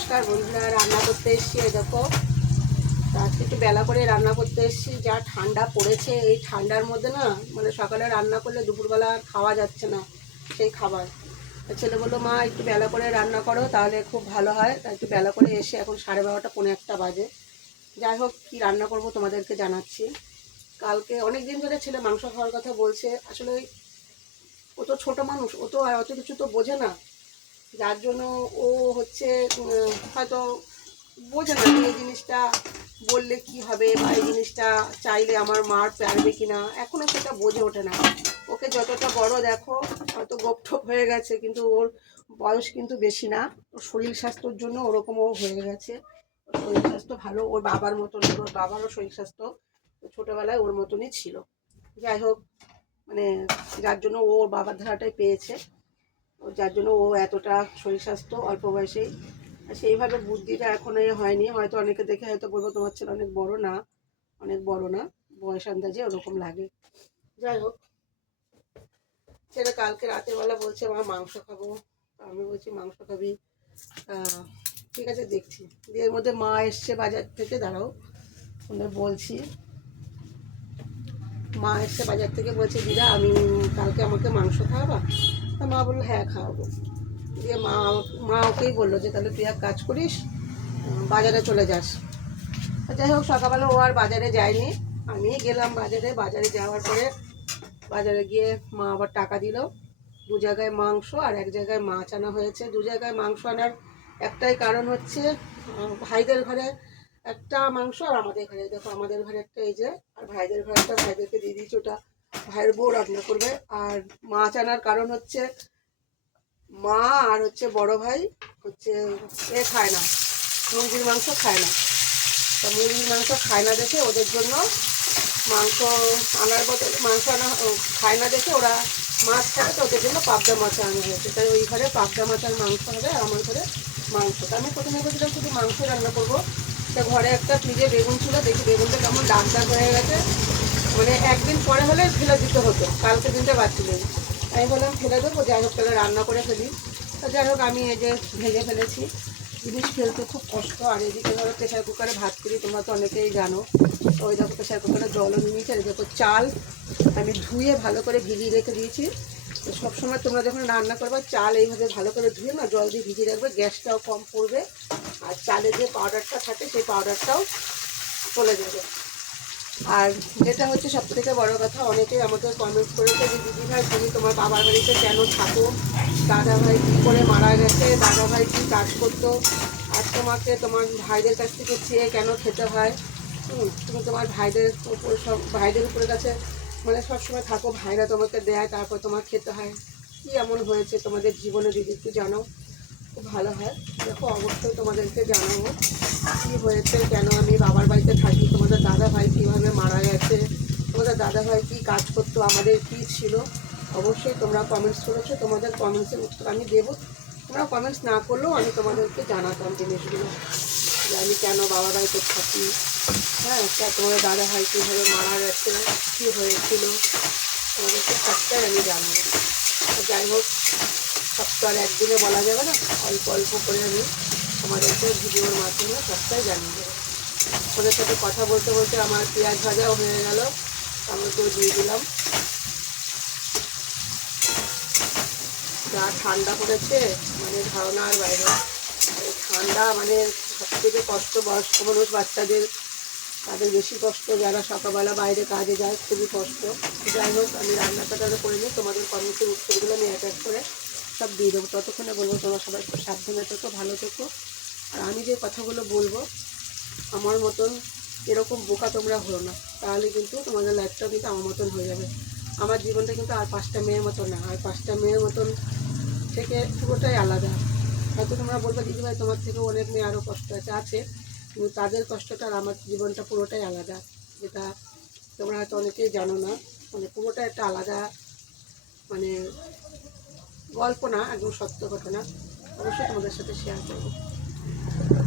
নমস্কার বন্ধুরা, রান্না করতে এসেছি। দেখো আজকে একটু বেলা করে রান্না করতে এসেছি। যা ঠান্ডা পড়েছে, এই ঠান্ডার মধ্যে না মানে সকালে রান্না করলে দুপুরবেলা আর খাওয়া যাচ্ছে না সেই খাবার। ছেলে বললো, মা একটু বেলা করে রান্না করো, তাহলে খুব ভালো হয়। তাই একটু বেলা করে এসে এখন 12:30 পৌনে 1 বাজে। যাই হোক, কী রান্না করব তোমাদেরকে জানাচ্ছি। কালকে অনেক দিন ধরে ছেলে মাংস খাওয়ার কথা বলছে। আসলে ও তো ছোটো মানুষ, ও তো আর অত কিছু তো বোঝে না, যার জন্য ও হচ্ছে হয়তো বোঝে না যে এই জিনিসটা বললে কি হবে বা এই জিনিসটা চাইলে আমার মার পারবে কি না, এখনও সেটা বোঝে ওঠে না। ওকে যতটা বড় দেখো হয়তো গোপঠোপ হয়ে গেছে, কিন্তু ওর বয়স কিন্তু বেশি না। ওর শরীর স্বাস্থ্যর জন্য ওরকমও হয়ে গেছে। ওর শরীর স্বাস্থ্য ভালো, ওর বাবার মতন, ওর বাবারও শরীর স্বাস্থ্য ছোটোবেলায় ওর মতনই ছিল। যাই হোক, মানে যার জন্য ও ওর বাবার ধারাটাই পেয়েছে, যার জন্য ও এতটা শরীর স্বাস্থ্য অল্প বয়সেই। সেইভাবে বুদ্ধিটা এখন হয়নি। হয়তো অনেকে দেখে হয়তো বলবো তোমার ছেলে অনেক বড়, না অনেক বড় না, বয়স আন্দাজে ওরকম লাগে। যাই হোক, ছেলে কালকে রাতের বেলা বলছে মা মাংস খাবো। আমি বলছি মাংস খাবি, ঠিক আছে দেখছি। দিয়ে এর মধ্যে মা এসছে বাজার থেকে, দাঁড়াও বলছি। মা এসছে বাজার থেকে, বলছে দিদা আমি কালকে আমাকে মাংস খাওয়াবা? তা মা বললো হ্যাঁ খাওয়াবো। দিয়ে মা ওকেই বললো যে তাহলে তুই এক কাজ করিস, বাজারে চলে যাস। যাই হোক, সকালবেলা ও আর বাজারে যায়নি, আমি গেলাম বাজারে। বাজারে যাওয়ার পরে বাজারে গিয়ে মা আবার টাকা দিল। 2 জায়গায় মাংস আর 1 জায়গায় মাছ আনা হয়েছে। 2 জায়গায় মাংস আনার একটাই কারণ হচ্ছে ভাইদের ঘরে একটা মাংস আর আমাদের ঘরে, দেখো আমাদের ঘরে একটা এই যে, আর ভাইদের ঘরে একটা, ভাইদেরকে দিয়ে দিয়েছি, ওটা ভাইয়ের বউ রান্না করবে। আর মাছ আনার কারণ হচ্ছে মা আর হচ্ছে বড় ভাই হচ্ছে খায় না, মুরগির মাংস খায় না। তা মুরগির মাংস খায় না দেখে ওদের জন্য মাংস আনার বদলে, মাংস আনা খায় না দেখে ওরা মাছ খায়, তো ওদের জন্য পাবদা মাছ আনা হয়েছে। তাই ওই ঘরে পাবদা মাছ আর মাংস হবে, আর আমার ঘরে মাংস। তা আমি প্রথমে বলছিলাম শুধু মাংস রান্না করবো। তা ঘরে একটা ফ্রিজে বেগুন ছিল, দেখি বেগুনটা কেমন দাগ দাগ হয়ে গেছে, মানে একদিন পরে হলে ফেলে দিতে হতো, কালকে দিনটা বাঁচি নেই। আমি বললাম ফেলে দেবো, যাই হোক তাহলে রান্না করে ফেলি। তা যাই হোক, আমি এই যে ভেজে ফেলেছি। জিনিস ফেলতে খুব কষ্ট। আর এদিকে ধরো প্রেশার কুকারে ভাত করি, তোমরা তো অনেকেই জানো। তো ওই দেখো প্রেশার কুকারে জলও নিয়েছি। আর দেখো চাল আমি ধুয়ে ভালো করে ভিজিয়ে রেখে দিয়েছি। তো সবসময় তোমরা যখন রান্না করবে চাল এইভাবে ভালো করে ধুয়ে না জল দিয়ে ভিজিয়ে রাখবে, গ্যাসটাও কম পড়বে। আর চালের যে পাউডারটা থাকে সেই পাউডারটাও চলে যাবে। আর যেটা হচ্ছে সবথেকে বড় কথা, অনেকেই আমাকে কমেন্ট করেছে যে দিদিভাই তুমি তোমার বাবার বাড়িতে কেন থাকো, দাদাভাই কী করে মারা গেছে, দাদাভাই কী কাজ করতো, আর তোমাকে তোমার ভাইদের কাছ থেকে চেয়ে কেন খেতে হয়। তুমি তোমার ভাইদের উপর, সব ভাইদের উপরের কাছে মানে সবসময় থাকো, ভাইরা তোমাকে দেয়, তারপর তোমার খেতে হয়। কী এমন হয়েছে তোমাদের জীবনে দিদি একটু জানাও, খুব ভালো হয়। দেখো অবশ্যই তোমাদেরকে জানাবো কী হয়েছে, কেন আমি বাবার বাড়িতে থাকি, তোমাদের দাদাভাই কীভাবে মারা গেছে, তোমাদের দাদাভাই কী কাজ করতো, আমাদের কী ছিল। অবশ্যই তোমরা কমেন্টস করেছো, তোমাদের কমেন্টসের উত্তর আমি দেবো। তোমরা কমেন্টস না করলেও আমি তোমাদেরকে জানাতাম জিনিসগুলো, যে আমি কেন বাবার বাড়িতে থাকি, হ্যাঁ, তোমাদের দাদাভাই কীভাবে মারা গেছে, কী হয়েছিল, তোমাদেরকে সবটাই আমি জানাবো। যাই হোক, সব তো আর একদিনে বলা যাবে না, অল্প অল্প করে আমি তোমাদেরকে ভিডিওর মাধ্যমে সবটাই জানিয়ে দেবো। ওদের সাথে কথা বলতে বলতে আমার পেঁয়াজ ভাজাও হয়ে গেল, টমেটো দিয়ে দিলাম। যা ঠান্ডা পড়েছে মানে ধারণার বাইরে। এই ঠান্ডা মানে সবথেকে কষ্ট বয়স্ক মানুষ, বাচ্চাদের, তাদের বেশি কষ্ট, যারা সকালবেলা বাইরে কাজে যায় খুবই কষ্ট। যাই হোক, আমি রান্নাটা করে নিই, তোমাদের কমেন্টের উত্তরগুলো আমি এক এক করে সব দিয়ে দেবো। ততক্ষণে বলবো তোমরা সবাই একটু সাবধানে থেকো, ভালো থেকো। আর আমি যে কথাগুলো বলবো আমার মতন এরকম বোকা তোমরা হলো না, তাহলে কিন্তু তোমাদের লাইফটা কিন্তু আমার মতন হয়ে যাবে। আমার জীবনটা কিন্তু আর 5টা মেয়ের মতন না, আর 5টা মেয়ের মতন থেকে পুরোটাই আলাদা। হয়তো তোমরা বলবে দিদিভাই তোমার থেকেও অনেক মেয়ে আরও কষ্ট আছে, কিন্তু তাদের কষ্টটা আর আমার জীবনটা পুরোটাই আলাদা, যেটা তোমরা হয়তো অনেকেই জানো না। মানে পুরোটা একটা আলাদা, মানে গল্প না, একদম সত্য ঘটনা। অবশ্যই তোমাদের সাথে শেয়ার করবো।